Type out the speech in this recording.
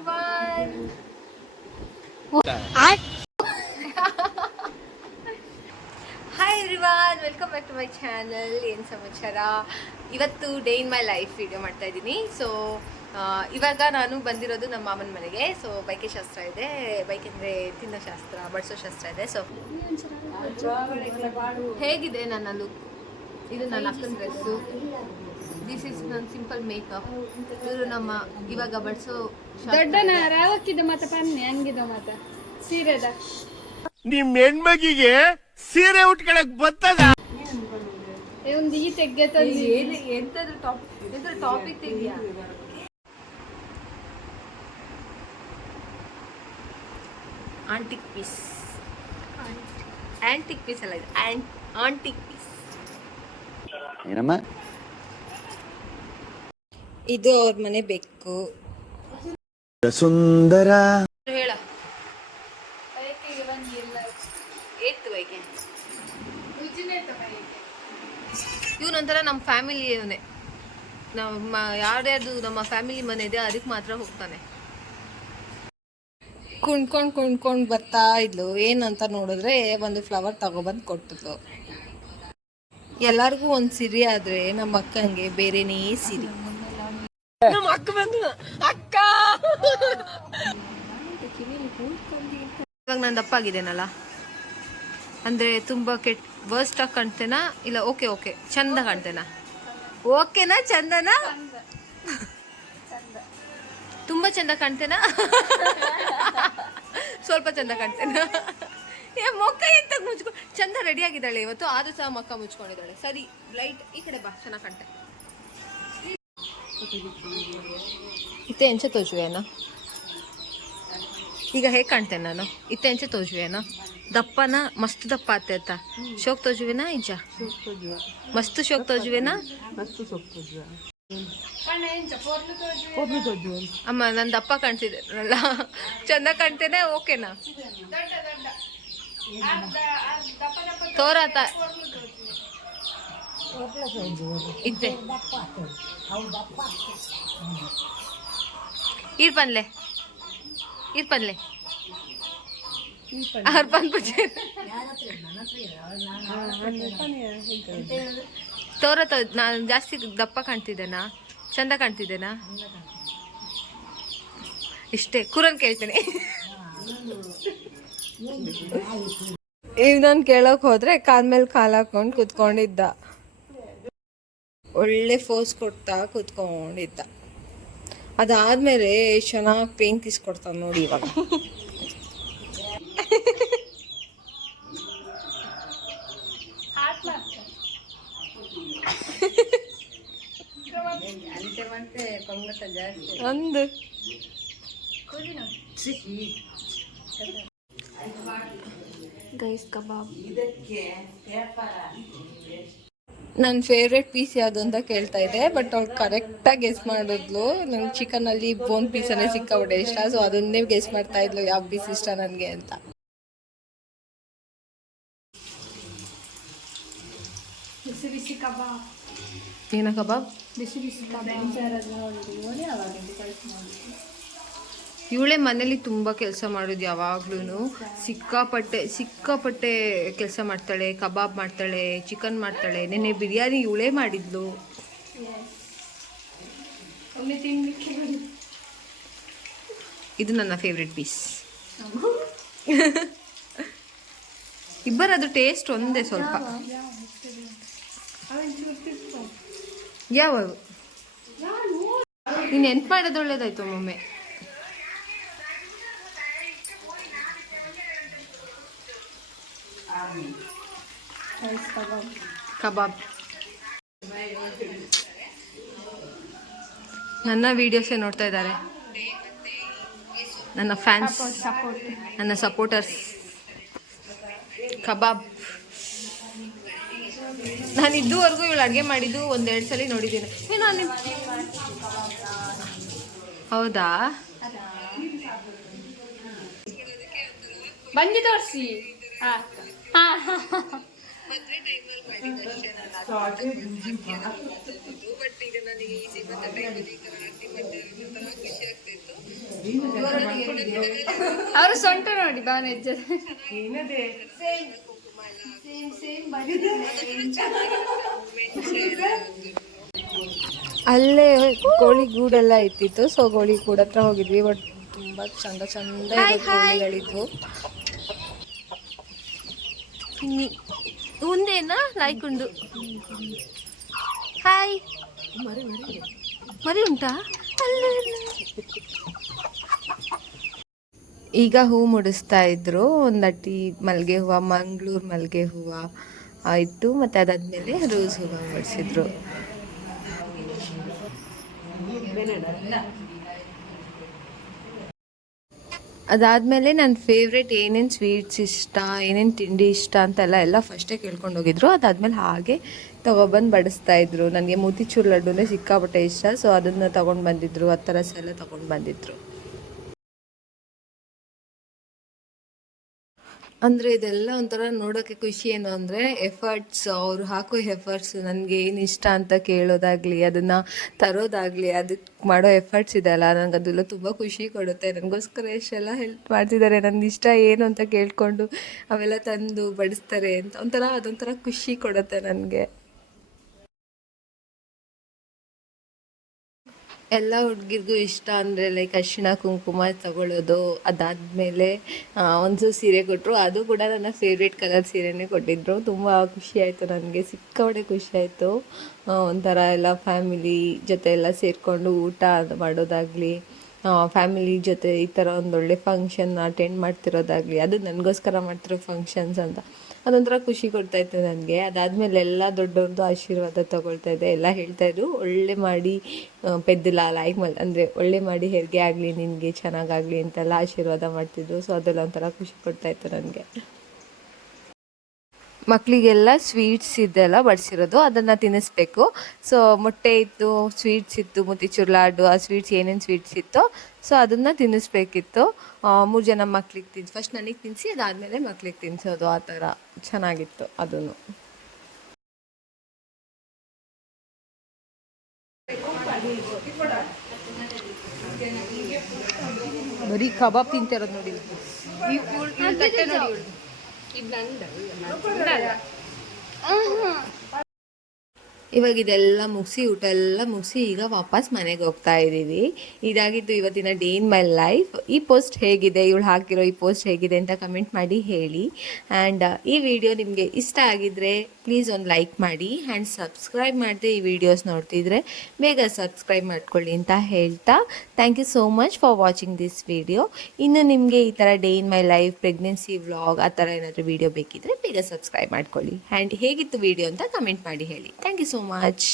everyone. Hi everyone, welcome back to my channel. ಏನು ಸಮಾಚಾರ? ಇವತ್ತು day in my life video ಮಾಡ್ತಾ ಇದ್ದೀನಿ. ಸೊ ಇವಾಗ ನಾನು ಬಂದಿರೋದು ನಮ್ಮ ಮಾಮನ ಮನೆಗೆ. ಸೊ ಬೈಕೆ ಶಾಸ್ತ್ರ ಇದೆ. ಬೈಕ್ ಅಂದರೆ ತಿನ್ನೋ ಶಾಸ್ತ್ರ, ಬಡಿಸೋ ಶಾಸ್ತ್ರ ಇದೆ. ಸೊ ಹೇಗಿದೆ ನನ್ನ ಲುಕ್? ಇದು ನನ್ನ ಅಕ್ಕನ ಡ್ರೆಸ್ಸು. ದಿಸ್ ಇಸ್ ನನ್ನ ಸಿಂಪಲ್ ಮೇಕಪ್. ಇವರು ನಮ್ಮ ಇವಾಗ ಬಡಿಸೋ ದೊಡ್ಡನ ರಾವಕ್ಕಿದ ಮಾತ ಪನ್ನಿ ಹಂಗಿದ ಮಾತ ಸೀರೆದ ನಿಮ್ ಹೆಣ್ಮಗಿಗೆ ಸೀರೆ ಉಟ್ಕೊಳಕ್ ಬರ್ತದ. ಒಂದು ಈ ತೆಗ್ಗೆ ತಂದು ಎಂತಾದ್ರೂ ಟಾಪಿಕ್ ತೆಗಿಯಾ? ಆಂಟಿಕ್ ಪೀಸ್ ಅಲ್ಲ ಇದು, ಆಂಟಿಕ್ ಪೀಸ್. ಏನಮ್ಮ ಇದು ಅವ್ರ ಮನೆ ಬೇಕು. ಸುಂದರ ಹೇಳ ಏತ್ತು ಬೈಕೆ ಇವನೊಂಥರ ನಮ್ಮ ಫ್ಯಾಮಿಲಿ. ಇವನೇ ನಮ್ಮ ಯಾರ್ಯಾರ್ದು ನಮ್ಮ ಫ್ಯಾಮಿಲಿ ಮನೆ ಇದೆ ಅದಕ್ಕೆ ಮಾತ್ರ ಹೋಗ್ತಾನೆ. ಕುಣ್ಕೊಂಡು ಬರ್ತಾ ಇದ್ಲು. ಏನಂತ ನೋಡಿದ್ರೆ ಒಂದು ಫ್ಲವರ್ ತಗೊಬಂದು ಕೊಟ್ಟಿದ್ಲು. ಎಲ್ಲರಿಗೂ ಒಂದು ಸಿರಿ ಆದ್ರೆ ನಮ್ಮ ಅಕ್ಕಂಗೆ ಬೇರೆನೇ ಸಿರಿ. ನಮ್ಮ ಅಕ್ಕ ಬಂದು ಅಕ್ಕ ಇವಾಗ ನಾನು ದಪ್ಪ ಆಗಿದ್ದೇನಲ್ಲ, ಅಂದ್ರೆ ತುಂಬಾ ವರ್ಸ್ಟ್ ಆಗಿ ಕಾಣ್ತೇನಾ ಇಲ್ಲ ಓಕೆ ಚಂದ ಕಾಣ್ತೇನಾ? ಓಕೆನಾ? ಚಂದನಾ? ತುಂಬಾ ಚಂದ ಕಾಣ್ತೇನಾ? ಸ್ವಲ್ಪ ಚಂದ ಕಾಣ್ತೇನಾ? ಮೊಕ್ಕ ಎಂತ ಮುಚ್ಕೊ ಚಂದ ರೆಡಿ ಆಗಿದ್ದಾಳೆ ಇವತ್ತು. ಆದ್ರೂ ಸಹ ಮೊಕ್ಕ ಮುಚ್ಕೊಂಡಿದ್ದಾಳೆ. ಸರಿ, ಲೈಟ್ ಈ ಕಡೆ ಬಾ, ಚೆನ್ನಾಗಿ ಕಾಣ್ತೆ. ಇತ್ತೆ ಎಂಚ ತೋಜುವೇನಾ? ಈಗ ಹೇಗೆ ಕಾಣ್ತೇನೆ ನಾನು? ಇತ್ತೆ ಎಂಚ ತೋಜುವೇನಾ? ದಪ್ಪನ ಮಸ್ತ್ ದಪ್ಪ ಆತೆ ಆತ. ಶೋಕ್ ತೋಜುವೇನಾ ಇಂಚ? ಮಸ್ತ್ ಶೋಕ್ ತೋಜುವೇನಾ? ಅಮ್ಮ ನಾನು ದಪ್ಪ ಕಾಣ್ತಿದ್ದೇನಲ್ಲ, ಚಂದ ಕಾಣ್ತೇನೆ? ಓಕೆನಾ? ತೋರಾತ ಇದ್ದೆ ಇರ್ಪನ್ಲೆ ಅರ್ಪನ್ ಪೂಜೆ ತೋರತ. ನಾನು ಜಾಸ್ತಿ ದಪ್ಪ ಕಾಣ್ತಿದ್ದೇನಾ? ಚಂದ ಕಾಣ್ತಿದ್ದೇನಾ? ಇಷ್ಟೇ. ಕುರನ್ ಕೇಳ್ತೇನೆ. ಇವನನ್ನು ಕೇಳೋಕೆ ಹೋದ್ರೆ ಕಾಲ್ ಮೇಲೆ ಕಾಲು ಹಾಕೊಂಡು ಕುತ್ಕೊಂಡಿದ್ದ. ಒಳ್ಳೆ ಫೋರ್ಸ್ ಕೊಡ್ತಾ ಕುತ್ಕೊಂಡಿದ್ದ. ಅದಾದ್ಮೇಲೆ ಚೆನ್ನಾಗಿ ಪೇನ್ ಕಿಸ್ಕೊಡ್ತಾನೆ ನೋಡಿ ಇವಾಗ. ಒಂದು ಗೈಸ್ ಕಬಾಬ್. ನನ್ನ ಫೇವ್ರೆಟ್ ಪೀಸ್ ಯಾವುದು ಅಂತ ಕೇಳ್ತಾ ಇದೆ, ಬಟ್ ಅವ್ಳು ಕರೆಕ್ಟಾಗಿ ಗೆಸ್ ಮಾಡಿದ್ಲು. ನಂಗೆ ಚಿಕನಲ್ಲಿ ಬೋನ್ ಪೀಸನ್ನೇ ಸಿಕ್ಕಾಬಿಟ್ಟೆ ಇಷ್ಟ. ಸೊ ಅದನ್ನೇ ಗೆಸ್ ಮಾಡ್ತಾ ಇದ್ಲು ಯಾವ ಪೀಸ್ ಇಷ್ಟ ನನಗೆ ಅಂತ. ಏನ ಕಬಾಬ್? ಇವಳೇ ಮನೇಲಿ ತುಂಬ ಕೆಲಸ ಮಾಡೋದು ಯಾವಾಗ್ಲೂ. ಸಿಕ್ಕಾಪಟ್ಟೆ ಕೆಲಸ ಮಾಡ್ತಾಳೆ. ಕಬಾಬ್ ಮಾಡ್ತಾಳೆ, ಚಿಕನ್ ಮಾಡ್ತಾಳೆ. ನೆನ್ನೆ ಬಿರಿಯಾನಿ ಇವಳೇ ಮಾಡಿದ್ಲು. ಇದು ನನ್ನ ಫೇವ್ರೆಟ್ ಪೀಸ್. ಇಬ್ಬರದು ಟೇಸ್ಟ್ ಒಂದೇ. ಸ್ವಲ್ಪ ಯಾವ ನೀನು ಎಂತ ಮಾಡೋದು ಒಳ್ಳೇದಾಯ್ತು ಒಮ್ಮೊಮ್ಮೆ. ಕಬಾಬ್ ನನ್ನ ವಿಡಿಯೋಸೇ ನೋಡ್ತಾ ಇದ್ದಾರೆ ನನ್ನ ಫ್ಯಾನ್ಸ್, ನನ್ನ ಸಪೋರ್ಟರ್ಸ್. ಕಬಾಬ್ ನಾನು ಇದುವರೆಗೂ ಇವಳು ಅಡುಗೆ ಮಾಡಿದ್ದು 1-2 ಸಲ ನೋಡಿದ್ದೀನಿ. ಏನೋ ನಿಮ್ಮ ಹೌದಾ? ಬಂದು ತೋರಿಸಿ. ಮದುವೆ ಟೈಮಲ್ಲಿ ಮಾಡಿದ ಅಷ್ಟೇ ನಾನು. ಬಟ್ ಈಗ ನನಗೆ ಈ ಸಿಬ್ಬಂದಿ ಟೈಮಲ್ಲಿ ಖುಷಿ ಆಗ್ತಿತ್ತು. ಅವರು ಸೊಂಟ ನೋಡಿ ಭಾವನ ಹೆಜ್ಜೆ. ಅಲ್ಲೇ ಕೋಳಿ ಗೂಡೆಲ್ಲ ಇತ್ತಿತ್ತು, ಸೊ ಕೋಳಿ ಗೂಡ ಹತ್ರ ಹೋಗಿದ್ವಿ. ಬಟ್ ತುಂಬಾ ಚಂದ ಚಂದ ಕೋಳಿಗಳಿದ್ವು. ಮುಂದೇನಾ ಲಾಯ್ಕೊಂಡು ಹಾಯ್ ಮರಿ ಉಂಟಾ? ಈಗ ಹೂ ಮುಡಿಸ್ತಾ ಇದ್ರು. ಒಂದಟ್ಟಿ ಮಲ್ಲಿಗೆ ಹೂವು, ಮಂಗಳೂರು ಮಲ್ಲಿಗೆ ಹೂವು ಆಯಿತು, ಮತ್ತು ಅದಾದಮೇಲೆ ರೋಸ್ ಹೂವು ಮುಡಿಸಿದ್ರು. ಅದಾದಮೇಲೆ ನನ್ನ ಫೇವ್ರೆಟ್ ಏನೇನು ಸ್ವೀಟ್ಸ್ ಇಷ್ಟ, ಏನೇನು ತಿಂಡಿ ಇಷ್ಟ ಅಂತೆಲ್ಲ ಫಸ್ಟೇ ಕೇಳ್ಕೊಂಡು ಹೋಗಿದ್ರು. ಅದಾದಮೇಲೆ ಹಾಗೆ ತೊಗೊಬಂದು ಬಡಿಸ್ತಾಯಿದ್ರು. ನನಗೆ ಮೋತಿಚೂರ್ ಲಡ್ಡುನೇ ಸಿಕ್ಕಾಪಟ್ಟೆ ಇಷ್ಟ, ಸೊ ಅದನ್ನು ತೊಗೊಂಡು ಬಂದಿದ್ರು. ಆ ಥರ ಎಲ್ಲ ತೊಗೊಂಡು ಬಂದಿದ್ರು. ಅಂದರೆ ಇದೆಲ್ಲ ಒಂಥರ ನೋಡೋಕ್ಕೆ ಖುಷಿ ಏನು ಅಂದರೆ ಎಫರ್ಟ್ಸ್, ಅವ್ರು ಹಾಕೋ ಎಫರ್ಟ್ಸ್, ನನಗೆ ಏನು ಇಷ್ಟ ಅಂತ ಕೇಳೋದಾಗಲಿ, ಅದನ್ನು ತರೋದಾಗಲಿ, ಅದಕ್ಕೆ ಮಾಡೋ ಎಫರ್ಟ್ಸ್ ಇದೆಯಲ್ಲ, ನನಗೆ ಅದೆಲ್ಲ ತುಂಬ ಖುಷಿ ಕೊಡುತ್ತೆ. ನನಗೋಸ್ಕರ ಎಷ್ಟೆಲ್ಲ ಹೆಲ್ಪ್ ಮಾಡ್ತಿದ್ದಾರೆ, ನನ್ನ ಇಷ್ಟ ಏನು ಅಂತ ಕೇಳಿಕೊಂಡು ಅವೆಲ್ಲ ತಂದು ಬಡಿಸ್ತಾರೆ ಅಂತ ಅದೊಂಥರ ಖುಷಿ ಕೊಡುತ್ತೆ ನನಗೆ. ಎಲ್ಲ ಹುಡುಗಿರ್ಗೂ ಇಷ್ಟ ಅಂದರೆ ಲೈಕ್ ಅರಿಶಿಣ ಕುಂಕುಮ ತಗೊಳ್ಳೋದು. ಅದಾದಮೇಲೆ ಒಂದು ಸೀರೆ ಕೊಟ್ಟರು, ಅದು ಕೂಡ ನನ್ನ ಫೇವ್ರೇಟ್ ಕಲರ್ ಸೀರೆನೇ ಕೊಟ್ಟಿದ್ದರು. ತುಂಬ ಖುಷಿ ಆಯಿತು ನನಗೆ, ಸಿಕ್ಕಾಪಟ್ಟೆ ಖುಷಿ ಆಯಿತು. ಒಂಥರ ಎಲ್ಲ ಫ್ಯಾಮಿಲಿ ಜೊತೆ ಎಲ್ಲ ಸೇರಿಕೊಂಡು ಊಟ ಮಾಡೋದಾಗಲಿ, ಫ್ಯಾಮಿಲಿ ಜೊತೆ ಈ ಥರ ಒಂದೊಳ್ಳೆ ಫಂಕ್ಷನ್ ಅಟೆಂಡ್ ಮಾಡ್ತಿರೋದಾಗಲಿ, ಅದು ನನಗೋಸ್ಕರ ಮಾಡ್ತಿರೋ ಫಂಕ್ಷನ್ಸ್ ಅಂತ ಅದೊಂಥರ ಖುಷಿ ಕೊಡ್ತಾಯಿತ್ತು ನನಗೆ. ಅದಾದಮೇಲೆ ಎಲ್ಲ ದೊಡ್ಡವ್ರದ್ದು ಆಶೀರ್ವಾದ ತೊಗೊಳ್ತಾಯಿದ್ದೆ. ಎಲ್ಲ ಹೇಳ್ತಾಯಿದ್ರು ಒಳ್ಳೆ ಮಾಡಿ ಪೆದ್ದಲ ಅಂದರೆ ಒಳ್ಳೆ ಮಾಡಿ ಹೆರಿಗೆ ಆಗಲಿ, ನಿನಗೆ ಚೆನ್ನಾಗಾಗಲಿ ಅಂತೆಲ್ಲ ಆಶೀರ್ವಾದ ಮಾಡ್ತಿದ್ರು. ಸೊ ಅದೆಲ್ಲ ಒಂಥರ ಖುಷಿ ಕೊಡ್ತಾಯಿತ್ತು ನನಗೆ. ಮಕ್ಕಳಿಗೆಲ್ಲ ಸ್ವೀಟ್ಸ್ ಇದೆಲ್ಲ ಬಡಿಸಿರೋದು, ಅದನ್ನು ತಿನ್ನಿಸ್ಬೇಕು. ಸೊ ಮೊಟ್ಟೆ ಇತ್ತು, ಸ್ವೀಟ್ಸ್ ಇತ್ತು, ಮೋತಿಚೂರ್ ಲಾಡು, ಆ ಸ್ವೀಟ್ಸ್ ಏನೇನು ಸ್ವೀಟ್ಸ್ ಇತ್ತು ಸೊ ಅದನ್ನು ತಿನ್ನಿಸ್ಬೇಕಿತ್ತು. 3 ಜನ ಮಕ್ಳಿಗೆ ಫಸ್ಟ್ ನನಗೆ ತಿನ್ನಿಸಿ ಅದಾದಮೇಲೆ ಮಕ್ಳಿಗೆ ತಿನ್ನಿಸೋದು. ಆ ಥರ ಚೆನ್ನಾಗಿತ್ತು ಅದನ್ನು. ಬರೀ ಕಬಾಬ್ ತಿಂತಿರೋದು ನೋಡಿ. ಇವಾಗ ಇದೆಲ್ಲ ಮುಗಿಸಿ, ಊಟ ಎಲ್ಲ ಮುಗಿಸಿ ಈಗ ವಾಪಸ್ ಮನೆಗೆ ಹೋಗ್ತಾ ಇದ್ದೀವಿ. ಇದಾಗಿದ್ದು ಇವತ್ತಿನ ಡೇ ಇನ್ ಮೈ ಲೈಫ್. ಈ ಪೋಸ್ಟ್ ಹೇಗಿದೆ, ಇವಳು ಹಾಕಿರೋ ಈ ಪೋಸ್ಟ್ ಹೇಗಿದೆ ಅಂತ ಕಮೆಂಟ್ ಮಾಡಿ ಹೇಳಿ. ಆ್ಯಂಡ್ ಈ ವಿಡಿಯೋ ನಿಮಗೆ ಇಷ್ಟ ಆಗಿದ್ದರೆ ಪ್ಲೀಸ್ ಒಂದು ಲೈಕ್ ಮಾಡಿ. ಆ್ಯಂಡ್ ಸಬ್ಸ್ಕ್ರೈಬ್ ಮಾಡದೆ ಈ ವಿಡಿಯೋಸ್ ನೋಡ್ತಿದ್ರೆ ಬೇಗ ಸಬ್ಸ್ಕ್ರೈಬ್ ಮಾಡ್ಕೊಳ್ಳಿ ಅಂತ ಹೇಳ್ತಾ thank you so much for watching this video. ಇನ್ನು ನಿಮಗೆ ಈ ಥರ day in my life, pregnancy vlog ಆ ಥರ ಏನಾದರೂ ವಿಡಿಯೋ ಬೇಕಿದ್ದರೆ ಬೇಗ ಸಬ್ಸ್ಕ್ರೈಬ್ ಮಾಡ್ಕೊಳ್ಳಿ. ಆ್ಯಂಡ್ ಹೇಗಿತ್ತು ವಿಡಿಯೋ ಅಂತ ಕಮೆಂಟ್ ಮಾಡಿ ಹೇಳಿ. Thank you so much.